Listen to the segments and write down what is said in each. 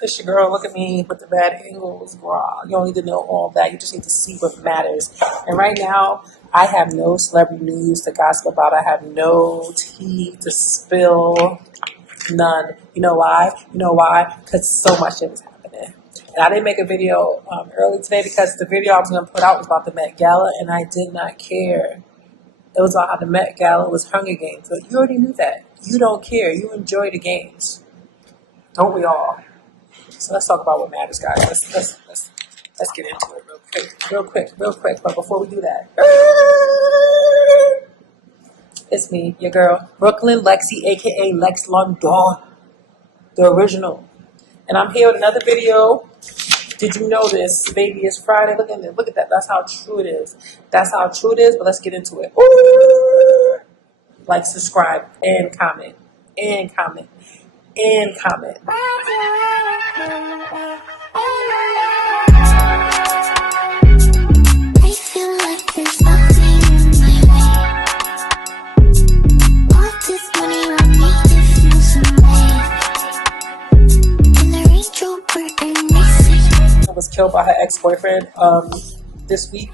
It's your girl. Look at me with the bad angles, girl. You don't need to know all that. You just need to see what matters. And right now, I have no celebrity news to gossip about. I have no tea to spill. None. You know why? You know why? Because so much shit is happening. And I didn't make a video early today because the video I was going to put out was about the Met Gala, and I did not care. It was about how the Met Gala was Hunger Games. But you already knew that. You don't care. You enjoy the games. Don't we all? So let's talk about what matters, guys. Let's get into it real quick. But before we do that, it's me, your girl, Brooklyn Lexi, aka Lex London, the original, and I'm here with another video. Did you know this? Baby, it's Friday. Look at it. Look at that. That's how true it is. That's how true it is. But let's get into it. Ooh. Like, subscribe, and comment, and comment, and comment. Was killed by her ex-boyfriend this week,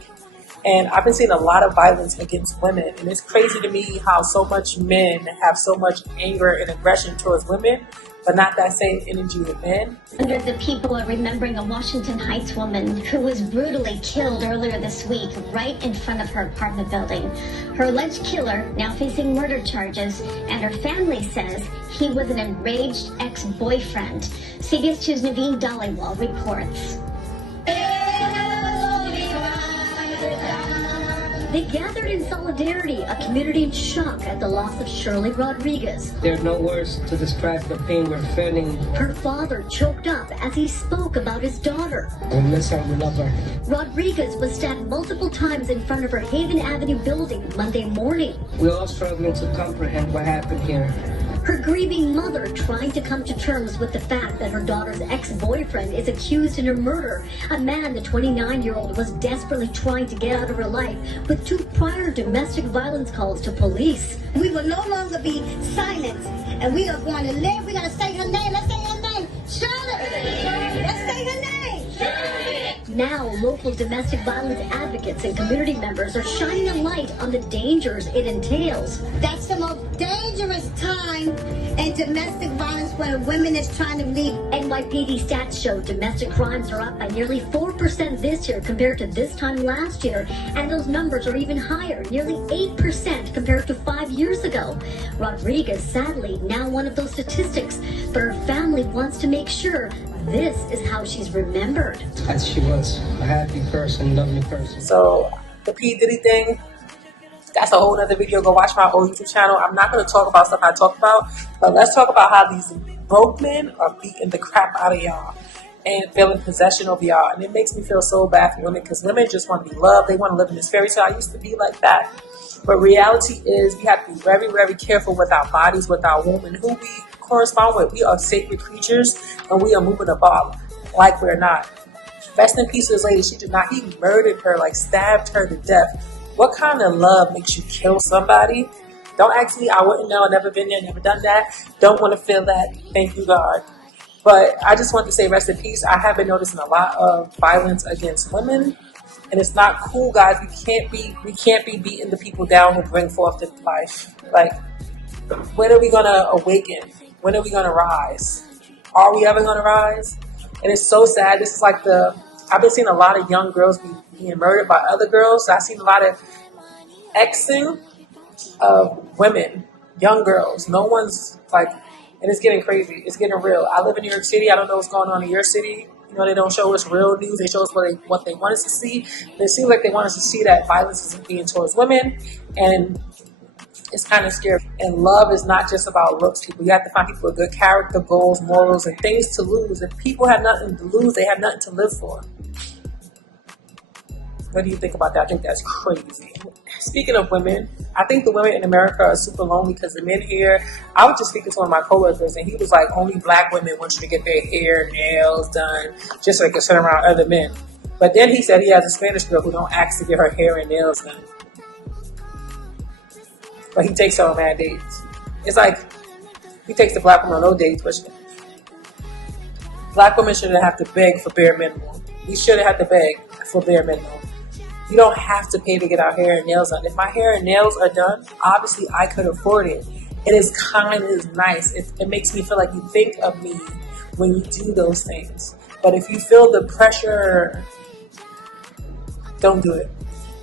and I've been seeing a lot of violence against women, and it's crazy to me how so much men have so much anger and aggression towards women, but not that same energy with men. Hundreds of people are remembering a Washington Heights woman who was brutally killed earlier this week right in front of her apartment building. Her alleged killer now facing murder charges, and her family says he was an enraged ex-boyfriend. CBS 2's Naveen Dhaliwal reports. They gathered in solidarity, a community in shock at the loss of Shirley Rodriguez. There are no words to describe the pain we're feeling. Her father choked up as he spoke about his daughter. We miss her, we love her. Rodriguez was stabbed multiple times in front of her Haven Avenue building Monday morning. We're all struggling to comprehend what happened here. Her grieving mother trying to come to terms with the fact that her daughter's ex-boyfriend is accused in her murder. A man, the 29-year-old, was desperately trying to get out of her life with 2 prior domestic violence calls to police. We will no longer be silent, and we are going to live. We got to say her name. Let's say her name. Shirley. Let's say her name. Shirley. Now, local domestic violence advocates and community members are shining a light on the dangers it entails. That's the most dangerous time in domestic violence when a woman is trying to leave. NYPD stats show domestic crimes are up by nearly 4% this year compared to this time last year, and those numbers are even higher, nearly 8% compared to 5 years ago. Rodriguez, sadly, now one of those statistics, but her family wants to make sure this is how she's remembered. As she was a happy person, lovely person. So the P. Diddy thing, that's a whole other video. Go watch my old YouTube channel. I'm not going to talk about stuff I talk about, but let's talk about how these broke men are beating the crap out of y'all and feeling possession over y'all. And it makes me feel so bad for women, because women just want to be loved. They want to live in this fairy tale. I used to be like that. But reality is we have to be very, very careful with our bodies, with our womb, and who we correspond with. We are sacred creatures, and we are moving about like we're not. Rest in peace to this lady. She did not. He murdered her, like stabbed her to death. What kind of love makes you kill somebody? Don't ask me. I wouldn't know. I've never been there, never done that. Don't want to feel that. Thank you, God. But I just want to say rest in peace. I have been noticing a lot of violence against women, and it's not cool, guys. We can't be beating the people down who bring forth the life. Like, when are we gonna awaken? When are we gonna rise? Are we ever gonna rise? And it's so sad. This is like I've been seeing a lot of young girls being murdered by other girls. So I've seen a lot of exing of women, young girls. No one's like, and it's getting crazy. It's getting real. I live in New York City. I don't know what's going on in your city. You know, they don't show us real news. They show us what they want us to see. And it seems like they want us to see that violence is being towards women, and it's kind of scary. And love is not just about looks, people. You have to find people with good character, goals, morals, and things to lose. If people have nothing to lose, they have nothing to live for. What do you think about that? I think that's crazy. Speaking of women, I think the women in America are super lonely because the men here, I was just speaking to one of my coworkers, and he was like, only black women want you to get their hair, nails done, just so they can sit around other men. But then he said he has a Spanish girl who don't ask to get her hair and nails done. But he takes her on mad dates. It's like, he takes the black woman on no dates, but Black women shouldn't have to beg for bare minimum. We shouldn't have to beg for bare minimum. You don't have to pay to get our hair and nails done. If my hair and nails are done, obviously I could afford it. It is kind, it is nice. It makes me feel like you think of me when you do those things. But if you feel the pressure, don't do it.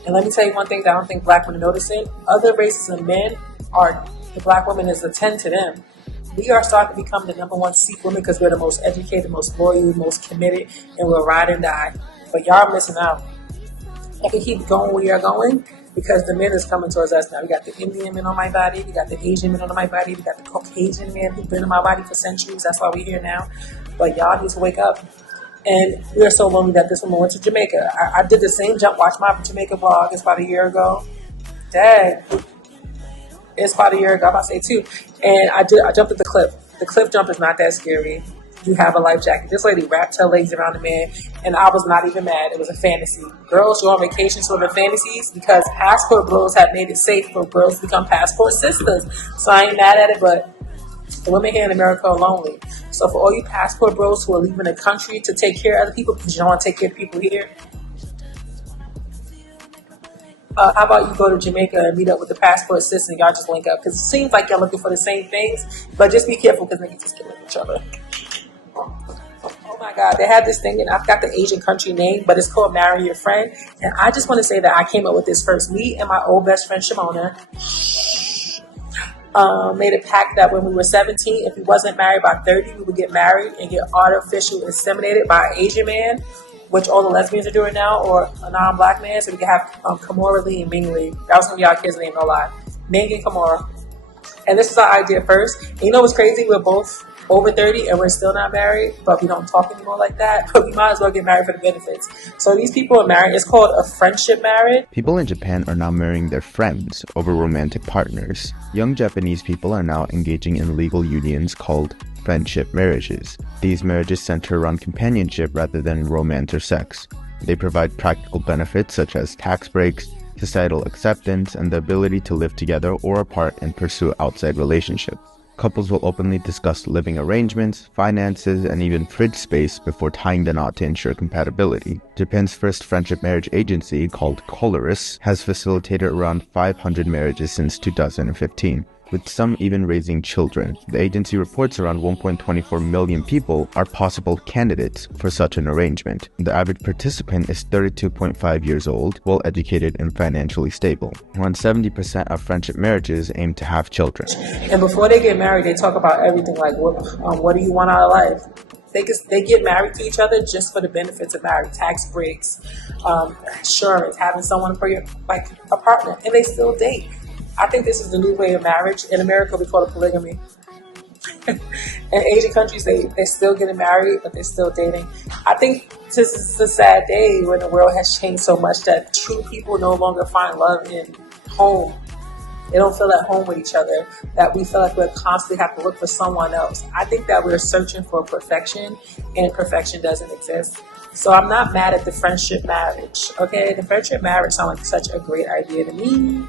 And let me tell you one thing that I don't think black women are noticing. Other races of men are, the black woman is a 10 to them. We are starting to become the number one Sikh women because we're the most educated, most loyal, most committed, and we'll ride and die. But y'all missing out. I can keep going where you're going because the men is coming towards us now. We got the Indian men on my body. We got the Asian men on my body. We got the Caucasian men who've been in my body for centuries. That's why we're here now. But y'all need to wake up. And we are so lonely that this woman went to Jamaica. I did the same jump. Watch my Jamaica vlog. It's about a year ago. Dang. It's about a year ago. I'm about to say 2. And I jumped at the cliff. The cliff jump is not that scary. You have a life jacket. This lady wrapped her legs around the man, and I was not even mad. It was a fantasy. Girls go on vacation swimming fantasies because passport bros have made it safe for girls to become passport sisters. So I ain't mad at it, but the women here in America are lonely. So for all you passport bros who are leaving the country to take care of other people because you don't want to take care of people here, how about you go to Jamaica and meet up with the passport sis and y'all just link up? Because it seems like y'all looking for the same things, but just be careful because niggas just killing each other. Oh my God, they had this thing, and I've got the Asian country name, but it's called Marry Your Friend. And I just want to say that I came up with this first. Me and my old best friend Shimona made a pact that when we were 17, if we wasn't married by 30, we would get married and get artificially inseminated by an Asian man, which all the lesbians are doing now, or a non-black man, so we can have Kamora Lee and Ming Lee. That was going to be our kids' name, no lie. Ming and Kamora. And this is our idea first. And you know what's crazy? We're both over 30 and we're still not married, but we don't talk anymore like that. But we might as well get married for the benefits. So these people are married. It's called a friendship marriage. People in Japan are now marrying their friends over romantic partners. Young Japanese people are now engaging in legal unions called friendship marriages. These marriages center around companionship rather than romance or sex. They provide practical benefits such as tax breaks, societal acceptance, and the ability to live together or apart and pursue outside relationships. Couples will openly discuss living arrangements, finances, and even fridge space before tying the knot to ensure compatibility. Japan's first friendship marriage agency, called Coloris, has facilitated around 500 marriages since 2015. With some even raising children. The agency reports around 1.24 million people are possible candidates for such an arrangement. The average participant is 32.5 years old, well-educated and financially stable. Around 70% of friendship marriages aim to have children. And before they get married, they talk about everything like, what do you want out of life? They get married to each other just for the benefits of marriage, tax breaks, insurance, having someone for your, like a partner, and they still date. I think this is the new way of marriage. In America, we call it polygamy. In Asian countries, they're still getting married, but they're still dating. I think this is a sad day when the world has changed so much that true people no longer find love in home. They don't feel at home with each other, that we feel like we constantly have to look for someone else. I think that we're searching for perfection, and perfection doesn't exist. So I'm not mad at the friendship marriage, okay? The friendship marriage sounds like such a great idea to me.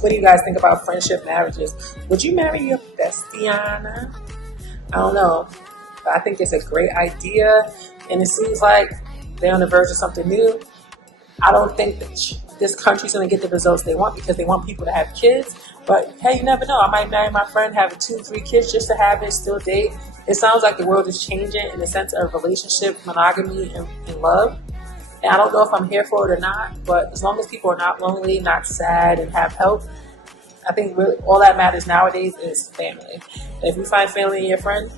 What do you guys think about friendship marriages? Would you marry your bestiana? I don't know. But I think it's a great idea. And it seems like they're on the verge of something new. I don't think that this country's going to get the results they want because they want people to have kids. But hey, you never know. I might marry my friend, have 2-3 kids just to have it, still date. It sounds like the world is changing in the sense of relationship, monogamy, and love. And I don't know if I'm here for it or not, but as long as people are not lonely, not sad, and have help, I think really all that matters nowadays is family. If you find family in your friend,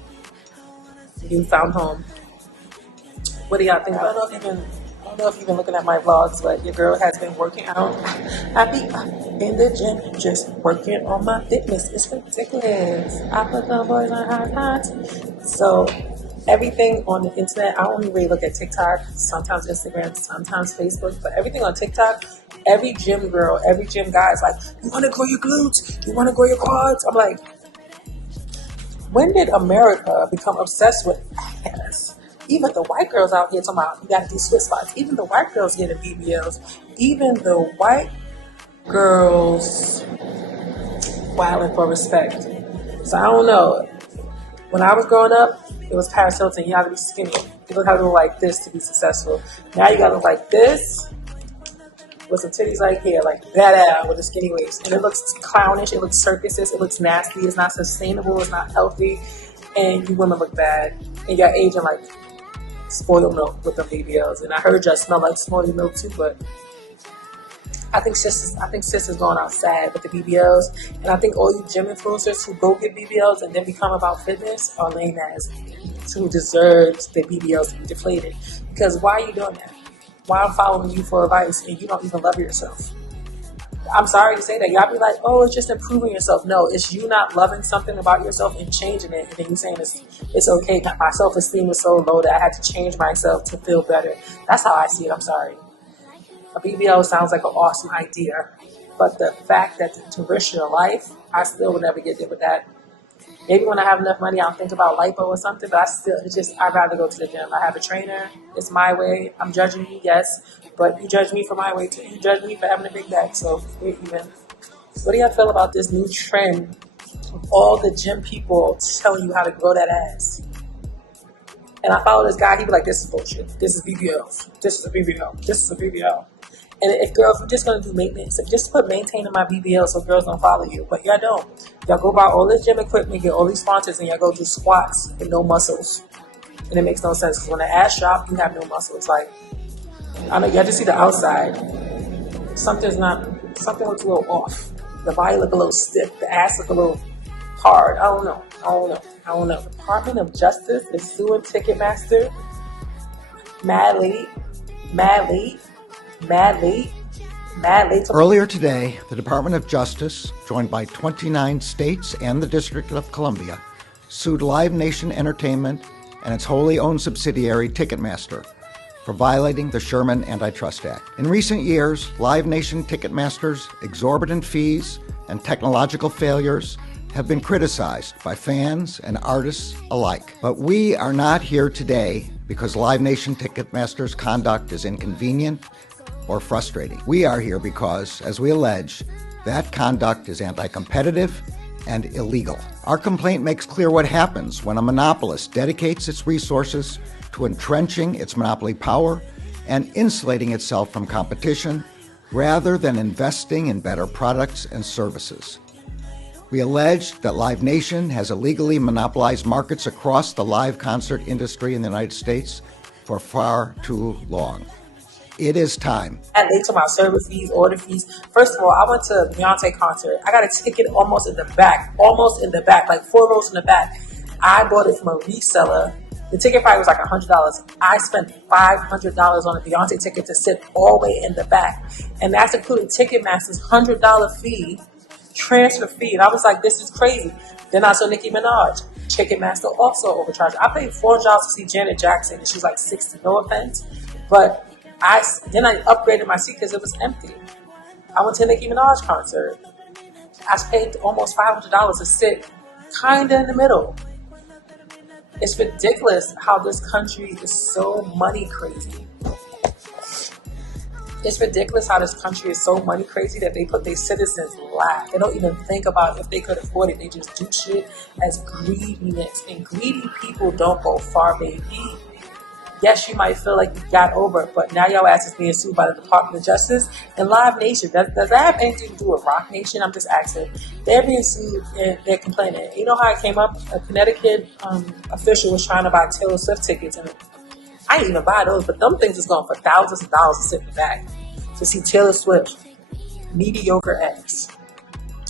you found home. What do y'all think about it? I don't know if you've been looking at my vlogs, but your girl has been working out. I be in the gym just working on my fitness. It's ridiculous. I put the boys on hot. So everything on the internet, I only really look at TikTok, sometimes Instagram, sometimes Facebook, but everything on TikTok, every gym girl, every gym guy is like, you want to grow your glutes? You want to grow your quads? I'm like, when did America become obsessed with ass? Even the white girls out here talking about, you got to do Swiss spots. Even the white girls getting BBLs. Even the white girls wilding for respect. So I don't know. When I was growing up, it was Paris Hilton. You have to be skinny. You don't have to look like this to be successful. Now you got to look like this with some titties like here, like that with a skinny waist. And it looks clownish. It looks circuses. It looks nasty. It's not sustainable. It's not healthy. And you women look bad. And you're aging like spoiled milk with the BBLs. And I heard y'all smell like spoiled milk too, but I think sis is going out sad with the BBLs. And I think all you gym influencers who go get BBLs and then become about fitness are lame ass who deserves the BBLs to be deflated. Because why are you doing that? Why I'm following you for advice and you don't even love yourself? I'm sorry to say that. Y'all be like, oh, it's just improving yourself. No, it's you not loving something about yourself and changing it. And then you saying it's okay. My self-esteem is so low that I had to change myself to feel better. That's how I see it. I'm sorry. A BBL sounds like an awesome idea. But the fact that to risk your life, I still would never get there with that. Maybe when I have enough money, I'll think about lipo or something, but I'd rather go to the gym. I have a trainer. It's my way. I'm judging you, yes, but you judge me for my way too. You judge me for having a big back, so we're even. What do y'all feel about this new trend of all the gym people telling you how to grow that ass? And I follow this guy, he be like, this is bullshit. This is BBL. This is a BBL. This is a BBL. And if girls, we're just going to do maintenance, just put maintaining my BBL so girls don't follow you. But y'all don't. Y'all go buy all this gym equipment, get all these sponsors, and y'all go do squats with no muscles. And it makes no sense because when the ass drop, you have no muscles. Like, I know y'all just see the outside. Something looks a little off. The body look a little stiff. The ass look a little hard. I don't know. Department of Justice is suing Ticketmaster. Mad late. Earlier today, the Department of Justice, joined by 29 states and the District of Columbia, sued Live Nation Entertainment and its wholly owned subsidiary Ticketmaster for violating the Sherman Antitrust Act. In recent years, Live Nation Ticketmaster's exorbitant fees and technological failures have been criticized by fans and artists alike. But we are not here today because Live Nation Ticketmaster's conduct is inconvenient or frustrating. We are here because, as we allege, that conduct is anti-competitive and illegal. Our complaint makes clear what happens when a monopolist dedicates its resources to entrenching its monopoly power and insulating itself from competition rather than investing in better products and services. We allege that Live Nation has illegally monopolized markets across the live concert industry in the United States for far too long. It is time. And they took my service fees, order fees. First of all, I went to a Beyonce concert. I got a ticket almost in the back, like 4 rows in the back. I bought it from a reseller. The ticket price was like $100. I spent $500 on a Beyonce ticket to sit all the way in the back. And that's including Ticketmaster's $100 fee, transfer fee. And I was like, this is crazy. Then I saw Nicki Minaj. Ticketmaster also overcharged. I paid $400 to see Janet Jackson, and she was like $60. No offense, but I upgraded my seat because it was empty. I went to a Nicki Minaj concert. I paid almost $500 to sit kind of in the middle. It's ridiculous how this country is so money crazy. It's ridiculous how this country is so money crazy that they put their citizens last. They don't even think about if they could afford it. They just do shit as greediness. And greedy people don't go far, baby. Yes, you might feel like you got over it, but now your ass is being sued by the Department of Justice and Live Nation. Does that have anything to do with Rock Nation? I'm just asking. They're being sued and they're complaining. You know how it came up? A Connecticut official was trying to buy Taylor Swift tickets, and I didn't even buy those, but them things is going for thousands of dollars to sit in the back to see Taylor Swift mediocre acts.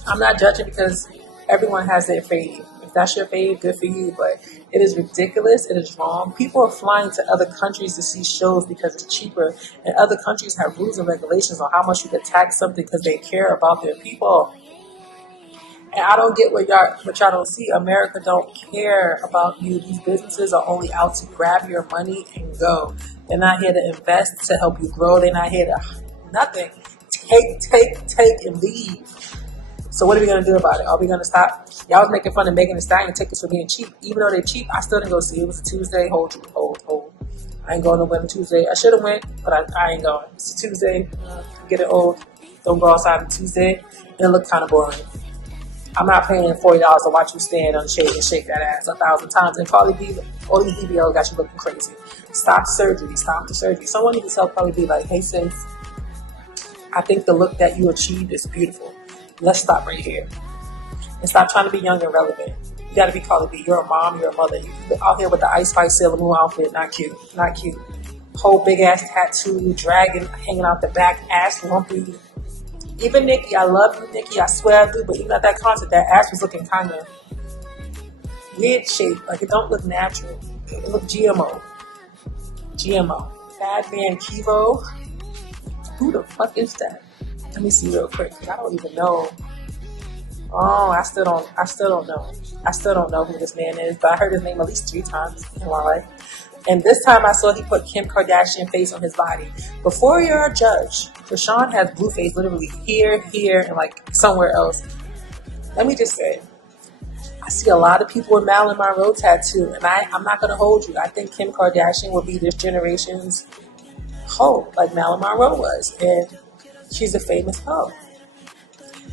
I'm not judging because everyone has their fave. If that's your fave, good for you, but it is ridiculous. It is wrong. People are flying to other countries to see shows because it's cheaper, and other countries have rules and regulations on how much you can tax something because they care about their people. And I don't get what y'all don't see. America don't care about you. These businesses are only out to grab your money and go. They're not here to invest to help you grow. They're not here to nothing. Take, and leave. So what are we going to do about it? Are we going to stop? Y'all was making fun of Megan Thee Stallion tickets for being cheap. Even though they're cheap, I still didn't go see it. It was a Tuesday. Hold. I ain't going to win Tuesday. I should have went, but I ain't going. It's a Tuesday. Get it old. Don't go outside on Tuesday. It looked kind of boring. I'm not paying $40 to watch you stand on shade and shake that ass 1,000 times. And Cardi B, all these BBLs got you looking crazy. Stop surgery. Stop the surgery. Someone needs to tell Cardi B, like, hey, sis, I think the look that you achieved is beautiful. Let's stop right here. And stop trying to be young and relevant. You got to be Cardi B. You're a mom. You're a mother. You're out here with the Ice Spice Sailor Moon outfit. Not cute. Not cute. Whole big-ass tattoo, dragon hanging out the back, ass lumpy. Even Nicki, I love you, Nicki. I swear I do. But even at that concert, that ass was looking kind of weird shaped. Like, it don't look natural. It looked GMO. GMO. Bad Man Kivo. Who the fuck is that? Let me see real quick. I don't even know. Oh, I still don't know. I still don't know who this man is, but I heard his name at least 3 times in my life. And this time I saw he put Kim Kardashian face on his body. Before you're a judge, Rashawn has blue face literally here, and like somewhere else. Let me just say, I see a lot of people with Marilyn Monroe tattoo, and I'm not going to hold you. I think Kim Kardashian will be this generation's hoe, like Marilyn Monroe was. And she's a famous hoe.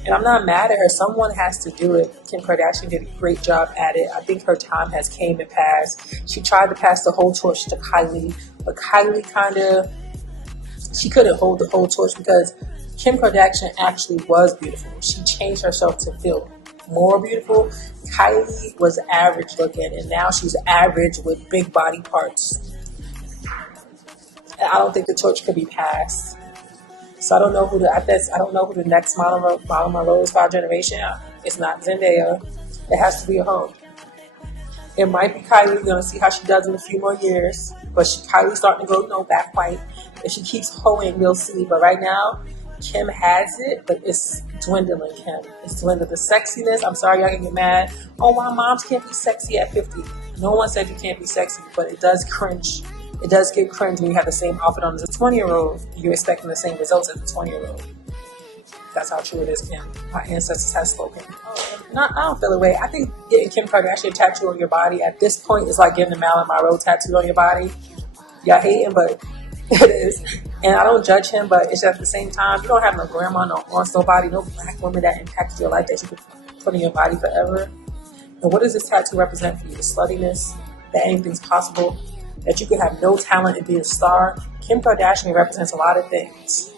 And I'm not mad at her. Someone has to do it. Kim Kardashian did a great job at it. I think her time has came and passed. She tried to pass the whole torch to Kylie, but Kylie she couldn't hold the whole torch because Kim Kardashian actually was beautiful. She changed herself to feel more beautiful. Kylie was average looking, and now she's average with big body parts. And I don't think the torch could be passed. So I don't know who the next Marilyn Monroe is for our generation. It's not Zendaya. It has to be a hoe. It might be Kylie. We're gonna see how she does in a few more years. But Kylie's starting to go back white. If she keeps hoeing, we'll see. But right now, Kim has it, but it's dwindling. Kim, it's dwindling. The sexiness. I'm sorry, y'all can get mad. Oh, my moms can't be sexy at 50. No one said you can't be sexy, but it does cringe. It does get cringe when you have the same outfit on as a 20-year-old. You're expecting the same results as a 20-year-old. That's how true it is, Kim. My ancestors have spoken. I don't feel the way. I think getting Kim Kardashian tattoo on your body at this point is like getting a Marilyn Monroe tattoo on your body. Y'all hating, but it is. And I don't judge him, but it's at the same time, you don't have no grandma, no aunts, nobody, no black woman that impacted your life that you could put in your body forever. And what does this tattoo represent for you? The sluttiness, that anything's possible, that you could have no talent and be a star. Kim Kardashian represents a lot of things.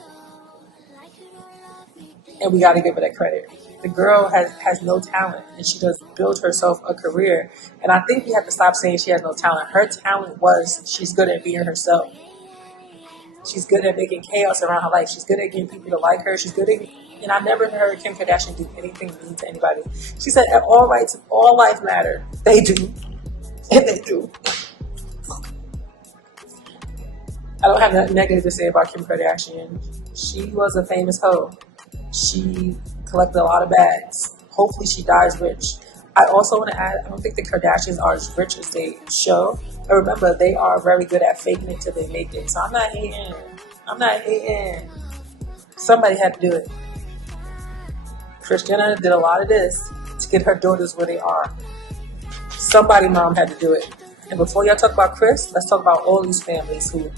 And we got to give her that credit. The girl has no talent, and she does build herself a career. And I think we have to stop saying she has no talent. Her talent was she's good at being herself. She's good at making chaos around her life. She's good at getting people to like her. She's good at, and I never heard Kim Kardashian do anything mean to anybody. She said, all rights, all life matter. They do. And they do. I don't have nothing negative to say about Kim Kardashian. She was a famous hoe. She collected a lot of bags. Hopefully she dies rich. I also want to add, I don't think the Kardashians are as rich as they show. But remember, they are very good at faking it till they make it. So I'm not hating. Somebody had to do it. Kris Jenner did a lot of this to get her daughters where they are. Somebody mom had to do it. And before y'all talk about Kris, let's talk about all these families who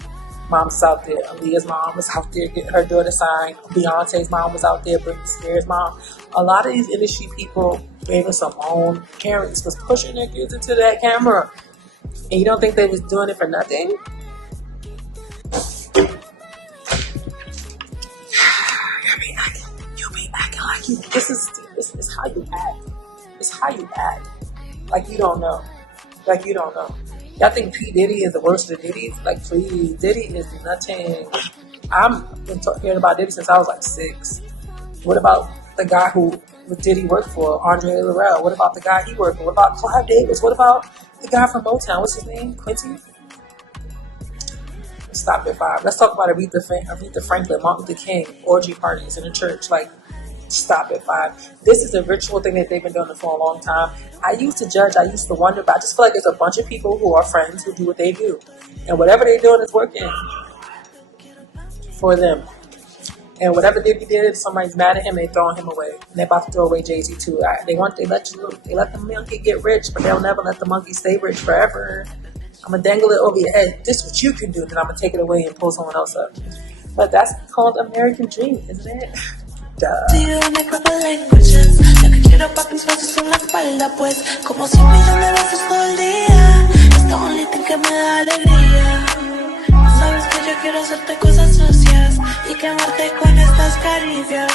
moms out there. Aaliyah's mom was out there getting her daughter signed. Beyonce's mom was out there. Britney Spears' mom. A lot of these industry people, Raven Simone, parents was pushing their kids into that camera. And you don't think they was doing it for nothing? You be acting like you. This is how you act. It's how you act. Like you don't know. Y'all think P. Diddy is the worst of the Diddies? Like, please, Diddy is nothing. I've been hearing about Diddy since I was like 6. What about the guy who Diddy worked for, Andre Laurel? What about the guy he worked for? What about Clive Davis? What about the guy from Motown? What's his name? Quincy? Stop at 5. Let's talk about Aretha Franklin, Martin Luther King, orgy parties in the church. Like, stop at 5. This is a ritual thing that they've been doing for a long time. I used to judge, I used to wonder, but I just feel like there's a bunch of people who are friends who do what they do. And whatever they're doing is working for them. And whatever Diddy did, somebody's mad at him, they throwing him away. And they're about to throw away Jay-Z too. They let the monkey get rich, but they'll never let the monkey stay rich forever. I'm going to dangle it over your head. This is what you can do. Then I'm going to take it away and pull someone else up. But that's called American Dream, isn't it? Duh. Quiero pa' mis besos en la espalda, pues como siempre yo me beso todo el día. Esta bonita que me da alegría. Sabes que yo quiero hacerte cosas sucias y quemarte con estas caricias.